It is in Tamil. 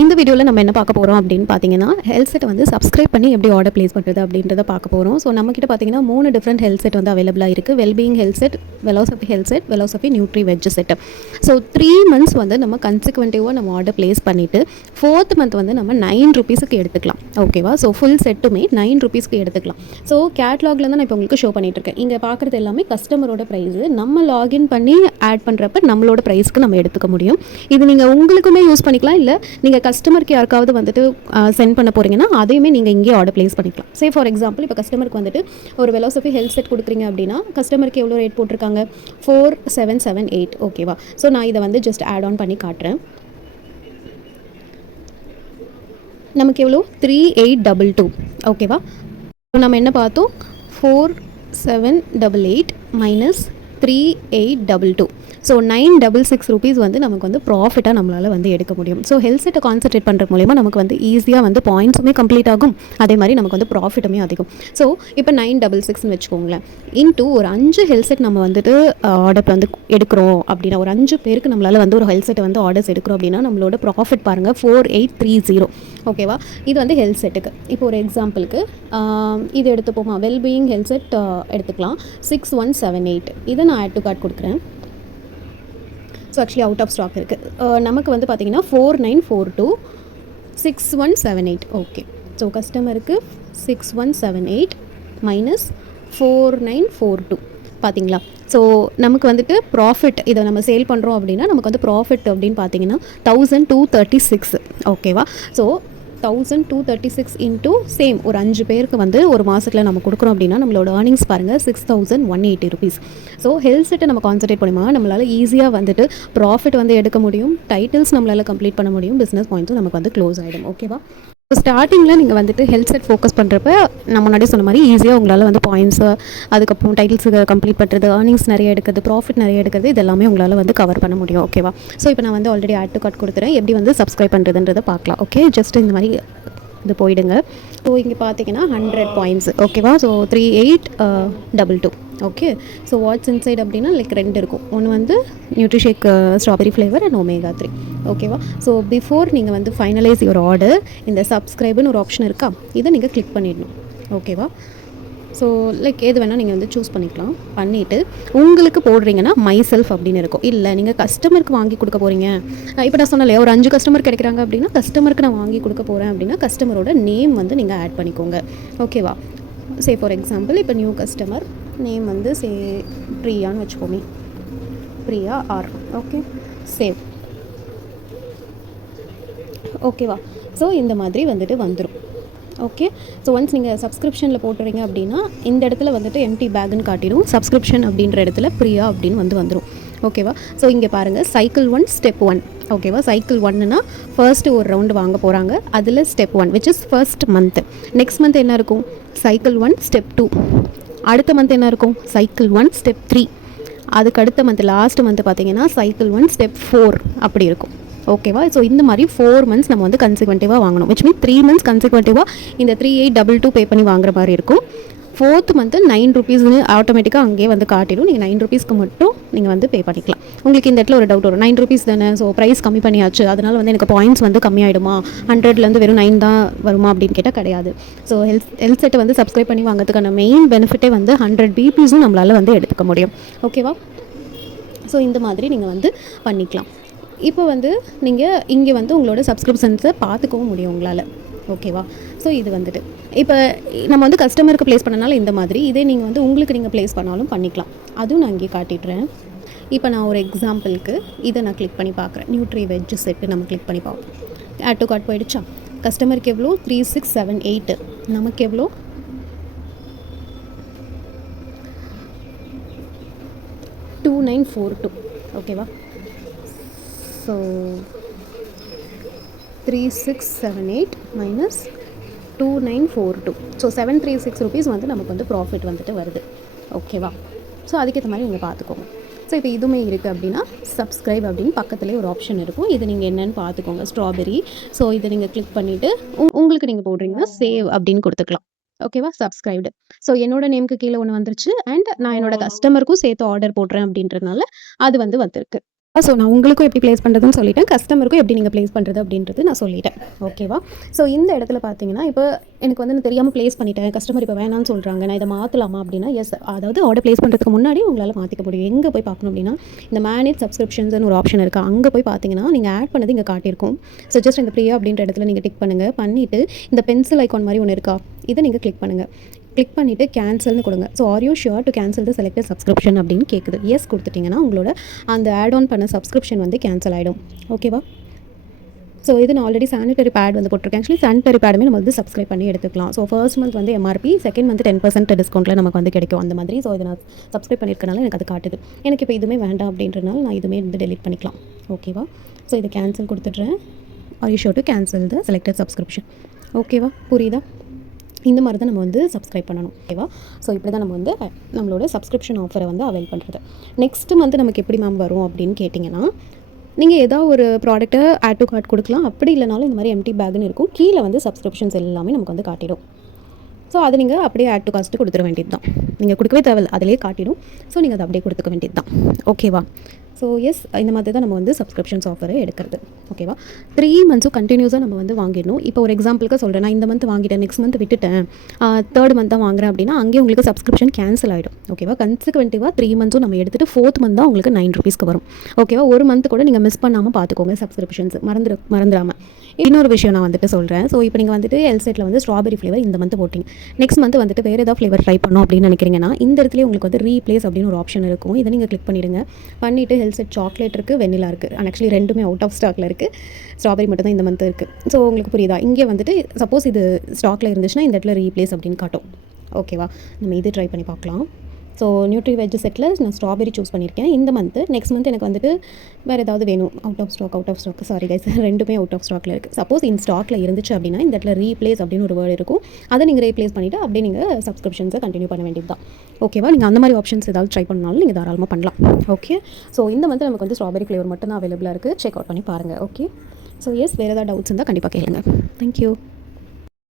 இந்த வீடியோவில் நம்ம என்ன பார்க்க போகிறோம் அப்படின்னு பார்த்தீங்கன்னா, ஹெல்த் செட் வந்து சப்ஸ்கிரைப் பண்ணி எப்படி ஆர்டர் ப்ளேஸ் பண்ணுறது அப்படின்றத பார்க்க போகிறோம். ஸோ நம்மக்கிட்ட பார்த்தீங்கன்னா 3 டிஃப்ரெண்ட் ஹெல்த் செட் வந்து அவைலபிளாக இருக்குது. வெல்பீயிங் ஹெல்த் செட், வெலோசஃபி ஹெல்த் செட், வெலோசஃபி nutri veg set. So 3 months வந்து நம்ம கன்சிக்வென்டிவாக நம்ம ஆர்டர் ப்ளேஸ் பண்ணிவிட்டு 4th மந்த் வந்து நம்ம 9 ருபீஸுக்கு எடுத்துக்கலாம். ஓகேவா? ஸோ ஃபுல் செட்டுமே 9 ருபீஸ்க்கு எடுத்துக்கலாம். ஸோ கேட்லாகில் தான் நான் இப்போ உங்களுக்கு ஷோ பண்ணிகிட்ருக்கேன். இங்கே பார்க்குறது எல்லாமே கஸ்டமரோட ப்ரைஸு. நம்ம லாகின் பண்ணி ஆட் பண்ணுறப்ப நம்மளோட ப்ரைஸ்க்கு நம்ம எடுத்துக்க முடியும். இது நீங்கள் உங்களுக்குமே யூஸ் பண்ணிக்கலாம், இல்லை நீங்கள் கஸ்டமருக்கு யாருக்காவது வந்துட்டு சென்ட் பண்ண போகிறீங்கன்னா அதையுமே நீங்கள் இங்கே ஆர்டர் ப்ளேஸ் பண்ணிக்கலாம். சே ஃபார் எக்ஸாம்பிள் இப்போ கஸ்டமருக்கு வந்துட்டு ஒரு வெலோசஃபி ஹெல்த் செட் கொடுக்குறீங்க அப்படின்னா கஸ்டமருக்கு எவ்வளோ ரேட் போட்டிருக்காங்க? 4778. ஓகேவா? ஸோ நான் இதை வந்து ஜஸ்ட் ஆட் ஆன் பண்ணி காட்டுறேன். நமக்கு எவ்வளோ? 3822. ஓகேவா? நம்ம என்ன பார்த்தோம்? 4788 மைனஸ் 3822. ஸோ 966 ருபீஸ் வந்து நமக்கு வந்து ப்ராஃபிட்டாக நம்மளால் வந்து எடுக்க முடியும். ஸோ ஹெல்த் செட்டை கான்சன்ட்ரேட் பண்ணுற மூலிமா நமக்கு வந்து ஈஸியாக வந்து பாயிண்ட்ஸுமே கம்ப்ளீட் ஆகும், அதே மாதிரி நமக்கு வந்து ப்ராஃபிட்டுமே அதிகம். ஸோ இப்போ 966ன்னு வச்சுக்கோங்களேன், இன்ட்டு ஒரு 5 ஹெல்த் செட் நம்ம வந்துட்டு ஆர்டர் வந்து எடுக்கிறோம் அப்படின்னா, ஒரு 5 பேருக்கு நம்மளால் வந்து ஒரு ஹெல்த் செட்டை வந்து ஆர்டர்ஸ் எடுக்கிறோம் அப்படின்னா நம்மளோட ப்ராஃபிட் பாருங்கள் 4830. ஓகேவா? இது வந்து ஹெல்த் செட்டுக்கு. இப்போ ஒரு எக்ஸாம்பிளுக்கு இது எடுத்துப்போமா, வெல்பீயிங் ஹெல்த் செட் எடுத்துக்கலாம். 6178. இதை நான் ஆட் டு கார்ட் கொடுக்குறேன். So actually out of stock இருக்குது. நமக்கு வந்து பார்த்திங்கன்னா 4942 6178. ஓகே, ஸோ கஸ்டமருக்கு 6178 மைனஸ் 4942 பார்த்தீங்களா? ஸோ நமக்கு வந்துட்டு ப்ராஃபிட், இதை நம்ம சேல் பண்ணுறோம் அப்படின்னா நமக்கு வந்து ப்ராஃபிட் அப்படின்னு பார்த்தீங்கன்னா 1236. ஓகேவா? ஸோ 1236 இன்ட்டு சேம் ஒரு 5 பேருக்கு வந்து ஒரு மாதத்தில் நம்ம கொடுக்குறோம் அப்படின்னா நம்மளோட ஏர்னிங்ஸ் பாருங்கள் 6180 ருபீஸ். ஸோ ஹெல்த் செட்டை நம்ம கான்சன்ட்ரேட் பண்ணுமா நம்மளால் ஈஸியாக வந்துட்டு ப்ராஃபிட் வந்து எடுக்க முடியும், டைட்டில்ஸ் நம்மளால் கம்ப்ளீட் பண்ண முடியும், பிஸ்னஸ் பாயிண்ட்ஸும் நமக்கு வந்து க்ளோஸ் ஆகிடும். ஓகேவா? ஸோ ஸ்டார்டிங்கில் நீங்கள் வந்துட்டு ஹெல்த் செட் ஃபோக்கஸ் பண்ணுறப்ப நம்ம முன்னாடி சொன்ன மாதிரி ஈஸியாக உங்களால் வந்து பாயிண்ட்ஸு, அதுக்கப்புறம் டைட்டில்ஸுக்கு கம்ப்ளீட் பண்ணுறது, ஏர்னிங்ஸ் நிறைய எடுக்கிறது, ப்ராஃபிட் நிறைய எடுக்கிறது, இது எல்லாமே உங்களால் வந்து கவர் பண்ண முடியும். ஓகேவா? ஸோ இப்போ நான் வந்து ஆல்ரெடி ஆட் டு கார்ட் கொடுத்துறேன், எப்படி வந்து சப்ஸ்கிரைப் பண்ணுறதுன்றதை பார்க்கலாம். ஓகே, ஜஸ்ட் இந்த மாதிரி இது போயிடுங்க. ஸோ இங்கே பார்த்தீங்கன்னா 100 பாயிண்ட்ஸ். ஓகேவா? So 3822. Okay, so what's inside அப்படின்னா லைக் 2 இருக்கும். ஒன்று வந்து Nutrishake strawberry flavour and omega 3. ஓகேவா? ஸோ பிஃபோர் நீங்கள் வந்து ஃபைனலைஸ் யுவர் ஆர்டர், இந்த சப்ஸ்கிரைப்னு ஒரு ஆப்ஷன் இருக்கா, இதை நீங்கள் கிளிக் பண்ணிடணும். ஓகேவா? ஸோ லைக் எது வேணால் நீங்கள் வந்து சூஸ் பண்ணிக்கலாம். பண்ணிவிட்டு உங்களுக்கு போடுறீங்கன்னா மை செல்ஃப் அப்படின்னு இருக்கும். இல்லை நீங்கள் கஸ்டமருக்கு வாங்கி கொடுக்க போகிறீங்க, இப்போ நான் சொன்னலையா ஒரு 5 கஸ்டமர் கிடைக்கிறாங்க அப்படின்னா கஸ்டமருக்கு நான் வாங்கி கொடுக்க போகிறேன் அப்படின்னா கஸ்டமரோட நேம் வந்து நீங்கள் ஆட் பண்ணிக்கோங்க. ஓகேவா? சே ஃபார் எக்ஸாம்பிள் இப்போ நியூ கஸ்டமர் நேம் வந்து சே பிரியான்னு வச்சுக்கோமே, பிரியா ஆர். Okay, save. ஓகேவா? ஸோ இந்த மாதிரி வந்துட்டு வந்துடும். ஓகே, ஸோ ஒன்ஸ் நீங்கள் சப்ஸ்கிரிப்ஷனில் போட்டுறீங்க அப்படின்னா இந்த இடத்துல வந்துட்டு எம்டி பேக்குன்னு காட்டிடும், சப்ஸ்கிரிப்ஷன் அப்படின்ற இடத்துல பிரியா அப்படின்னு வந்துடும். ஓகேவா? ஸோ இங்கே பாருங்கள் சைக்கிள் 1 ஸ்டெப் 1. ஓகேவா? சைக்கிள் 1னா ஃபர்ஸ்ட்டு ஒரு ரவுண்டு வாங்க போகிறாங்க, அதில் step 1 which is first month. Next month என்ன இருக்கும்? Cycle 1 step 2. அடுத்த மந்த் என்ன இருக்கும்? Cycle 1 step 3. அதுக்கு அடுத்த மந்த் லாஸ்ட் மந்த் பார்த்தீங்கன்னா சைக்கிள் 1 ஸ்டெப் 4 அப்படி இருக்கும். ஓகேவா? ஸோ இந்த மாதிரி 4 மந்த்ஸ் நம்ம வந்து கன்சிக்வென்டிவாக வாங்கணும். விச் மீன் 3 மந்த்ஸ் கன்சிக்வென்டிவாக இந்த 3822 பே பண்ணி வாங்குற மாதிரி இருக்கும். 4th மந்த்து 9 ருபீஸ்னு ஆட்டோமேட்டிக்காக அங்கேயே வந்து காட்டிடும். நீங்கள் 9 ருபீஸ்க்கு மட்டும் நீங்கள் வந்து பே பண்ணிக்கலாம். உங்களுக்கு இந்த இடத்துல ஒரு டவுட் வரும், 9 ருபீஸ் தானே, ஸோ ப்ரைஸ் கம்மி பண்ணியாச்சு, அதனால் வந்து எனக்கு பாயிண்ட்ஸ் வந்து கம்மியாயிடுமா, 100லேருந்து வெறும் 9 தான் வருமா அப்படின்னு கேட்டால் கிடையாது. ஸோ ஹெல்த் செட்டை வந்து சப்ஸ்கிரைப் பண்ணி வாங்கிறதுக்கான மெயின் பெனிஃபிட்டே வந்து 100 பிபிஸும் நம்மளால் வந்து எடுத்துக்க முடியும். ஓகேவா? ஸோ இந்த மாதிரி நீங்கள் வந்து பண்ணிக்கலாம். இப்போ வந்து நீங்கள் இங்கே வந்து உங்களோட சப்ஸ்கிரிப்ஷன்ஸை பார்த்துக்கவும் முடியும் உங்களால். ஓகேவா? ஸோ இது வந்துட்டு இப்போ நம்ம வந்து கஸ்டமருக்கு ப்ளேஸ் பண்ணனால இந்த மாதிரி, இதே நீங்கள் வந்து உங்களுக்கு நீங்கள் ப்ளேஸ் பண்ணாலும் பண்ணிக்கலாம். அதுவும் நான் இங்கே காட்டிடுறேன். இப்போ நான் ஒரு எக்ஸாம்பிளுக்கு இதை நான் கிளிக் பண்ணி பார்க்குறேன். நியூட்ரி வெஜ் செட்டு நம்ம கிளிக் பண்ணி பார்ப்போம். ஆட் டு கார்ட் போயிடுச்சா? கஸ்டமருக்கு எவ்வளோ? 3678. நமக்கு எவ்வளோ? 2942. ஓகேவா? So 3678 minus 2942. ஸோ 736 ருபீஸ் வந்து நமக்கு வந்து ப்ராஃபிட் வந்துட்டு வருது. ஓகேவா? ஸோ அதுக்கேற்ற மாதிரி நீங்கள் பார்த்துக்கோங்க. ஸோ இப்போ இதுவுமே இருக்குது அப்படின்னா சப்ஸ்கிரைப் அப்படின்னு பக்கத்துலேயே ஒரு ஆப்ஷன் இருக்கும், இது நீங்கள் என்னென்னு பார்த்துக்கோங்க. ஸ்ட்ராபெரி. ஸோ இதை நீங்கள் கிளிக் பண்ணிவிட்டு உங்களுக்கு நீங்கள் போடுறீங்கன்னா சேவ் அப்படின்னு கொடுத்துக்கலாம். ஓகேவா? சப்ஸ்கிரைப்டு. ஸோ என்னோட நேமுக்கு கீழே ஒன்று வந்துருச்சு, அண்ட் நான் என்னோட கஸ்டமருக்கும் சேர்த்து ஆர்டர் போடுறேன் அப்படின்றதுனால அது வந்து வந்திருக்கு. ஸோ நான் உங்களுக்கும் எப்படி ப்ளேஸ் பண்ணுறதுன்னு சொல்லிட்டேன், கஸ்டமருக்கும் எப்படி நீங்கள் ப்ளேஸ் பண்ணுறது அப்படின்றது நான் சொல்லிட்டேன். ஓகேவா? ஸோ இந்த இடத்துல பார்த்தீங்கன்னா, இப்போ எனக்கு வந்து நான் தெரியாமல் ப்ளேஸ் பண்ணிட்டேன், கஸ்டமர் இப்போ வேணான்னு சொல்கிறாங்க, நான் இதை மாற்றலாமா அப்படின்னா, எஸ், அதாவது ஆர்டர் ப்ளேஸ் பண்ணுறதுக்கு முன்னாடி உங்களால் மாற்றிக்க முடியும். எங்கே போய் பார்க்கணும் அப்படின்னா, இந்த மேனேஜ் சப்ஸ்கிரிப்ஷன்ஸ்னு ஒரு ஆப்ஷன் இருக்குது, அங்கே போய் பார்த்தீங்கன்னா நீங்கள் ஆட் பண்ணது இங்கே காட்டியிருக்கும். ஸோ ஜஸ்ட் இந்த ப்ரியா அப்படின்ற இடத்துல நீங்கள் டிக் பண்ணுங்கள். பண்ணிவிட்டு இந்த பென்சில் ஐக்கான் மாதிரி ஒன்று இருக்கா, இதை நீங்கள் கிளிக் பண்ணுங்கள். கிளிக் பண்ணிவிட்டு கேன்சல்னு கொடுங்க. So are you sure to cancel the selected subscription அப்படின்னு கேட்குது. எஸ் கொடுத்துட்டிங்கன்னா உங்களோட அந்த ஆட் ஆன் பண்ண சப்ஸ்கிரிப்ஷன் வந்து கேன்சல் ஆகிடும். ஓகேவா? ஸோ இது நான் ஆல்ரெடி சானிட்டரி பேட் வந்து போட்டிருக்கேன். ஆக்சுவலி சானிட்டரி பேடுமே நம்ம வந்து சப்ஸ்கிரைப் பண்ணி எடுத்துக்கலாம். ஸோ ஃபர்ஸ்ட் மந்த் வந்து எம்ஆர்பி, செகண்ட் மந்த் 10% டிஸ்கவுண்ட்டில் நமக்கு வந்து கிடைக்கும் அந்த மாதிரி. ஸோ இதை நான் சப்ஸ்கிரைப் பண்ணியிருக்கனால எனக்கு அது காட்டுது. எனக்கு இப்போ இதுவுமே வேண்டாம் அப்படின்றனால நான் இதுவுமே வந்து டெலிட் பண்ணிக்கலாம். ஓகேவா? ஸோ இதை கேன்சல் கொடுத்துட்றேன். Are you sure to cancel the selected subscription. ஓகேவா? புரியுதா? இந்த மாதிரி தான் நம்ம வந்து சப்ஸ்கிரைப் பண்ணணும். ஓகேவா? ஸோ இப்படி தான் நம்ம வந்து நம்மளோட சப்ஸ்கிரிப்ஷன் ஆஃபரை வந்து அவைல் பண்ணுறது. நெக்ஸ்ட்டு மந்த் நமக்கு எப்படி மேம் வரும் அப்படின்னு கேட்டிங்கன்னா, நீங்கள் ஏதாவது ஒரு ப்ராடக்ட்டை ஆட் டு கார்ட் கொடுக்கலாம். அப்படி இல்லைனாலும் இந்த மாதிரி எம்டி பேக்னு இருக்கும், கீழே வந்து சப்ஸ்கிரிப்ஷன்ஸ் எல்லாமே நமக்கு வந்து காட்டிடும். ஸோ அதை நீங்கள் அப்படியே ஆட் டு காஸ்ட்டு கொடுத்துட வேண்டியது தான். நீங்கள் கொடுக்கவே தேவையில்லை, அதிலே காட்டிடும். ஸோ நீங்கள் அதை அப்படியே கொடுத்துக்க வேண்டியது தான். ஓகேவா? ஸோ எஸ், இந்த மாதிரி தான் நம்ம வந்து சப்ஸ்கிரிப்ஷன்ஸ் ஆஃபரை எடுக்கிறது. ஓகேவா? 3 மந்த்ஸும் கண்டினியூஸாக நம்ம வந்து வாங்கிடணும். இப்போ ஒரு எக்ஸாம்பிளுக்கு சொல்கிறேன், நான் இந்த மந்த் வாங்கிட்டேன், நெக்ஸ்ட் மந்த் விட்டுட்டேன், தேர்ட் மந்த் தான் வாங்குறேன் அப்படின்னா அங்கேயே உங்களுக்கு சப்ஸ்கிரிப்ஷன் கேன்சல் ஆகிடும். ஓகேவா? கன்சிக்வென்ட்டிவாக 3 மந்த்ஸும் நம்ம எடுத்துகிட்டு 4th மந்த் தான் உங்களுக்கு 9 ருபீஸ்க்கு வரும். ஓகேவா? ஒரு மந்த் கூட நீங்கள் மிஸ் பண்ணாமல் பார்த்துக்கோங்க சப்ஸ்கிரிப்ஷன்ஸ், மறந்துடாமல். இன்னொரு விஷயம் நான் வந்துட்டு சொல்கிறேன். ஸோ இப்போ நீங்கள் வந்துட்டு எல்செட்டில் வந்து ஸ்ட்ராபெரி ஃப்ளேவர் இந்த மந்த் போட்டிங்க, நெக்ஸ்ட் மந்த் வந்துட்டு வேறு ஏதாவது ஃப்ளேவர் ட்ரை பண்ணோம் அப்படின்னு நினைக்கிறீங்கன்னா, இந்த இடத்துல உங்களுக்கு வந்து ரீப்ளேஸ் அப்படின்னு ஒரு ஆப்ஷன் இருக்கும். இதை நீங்கள் கிளிக் பண்ணிவிடுங்க. பண்ணிவிட்டு ஹெல்செட் சாக்லேட் இருக்குது, வெண்ணிலா இருக்குது. ஆக்சுவலி ரெண்டுமே அவுட் ஆஃப் ஸ்டாக்கில் இருக்குது. ஸ்ட்ராபெரி மட்டும் தான் இந்த மந்த் இருக்குது. ஸோ உங்களுக்கு புரியுதா? இங்கே வந்துட்டு சப்போஸ் இது ஸ்டாக்கில் இருந்துச்சுன்னா இந்த இடத்துல ரீப்ளேஸ் அப்படின்னு காட்டும். ஓகேவா? நம்ம இது ட்ரை பண்ணி பார்க்கலாம். ஸோ நியூட்ரி வெஜ் செட்டில் நான் ஸ்ட்ராபெரி சூஸ் பண்ணியிருக்கேன் இந்த மந்த்து. நெக்ஸ்ட் மந்த் எனக்கு வந்துட்டு வேறு ஏதாவது வேணும், out of stock sorry guys, ரெண்டுமே அவுட் ஆஃப் ஸ்டாக்கில் இருக்குது. சப்போஸ் இன் ஸ்டாக்கில் இருந்துச்சு அப்படின்னா இந்த இடத்துல ரீப்ளேஸ் அப்படின்னு ஒரு வேர்டு இருக்கும், அதை நீங்கள் ரீப்ளேஸ் பண்ணிவிட்டு அப்படியே நீங்கள் சப்ஸ்கிரிப்ஷன்ஸை கண்டினியூ பண்ண வேண்டியது தான். ஓகேவா? நீங்கள் அந்த மாதிரி ஆப்ஷன்ஸ் ஏதாவது ட்ரை பண்ணாலும் நீங்கள் தாராளமாக பண்ணலாம். ஓகே? ஸோ இந்த மந்த் நமக்கு வந்து ஸ்ட்ராபெரி ஃப்ளேவர் மட்டும் தான் அவைலபிளாக இருக்குது. செக் அவுட் பண்ணி பாருங்கள். ஓகே? ஸோ எஸ், வேறு ஏதாவது டவுட்ஸ் இருந்தால் கண்டிப்பாக கேளுங்க. தேங்க்யூ.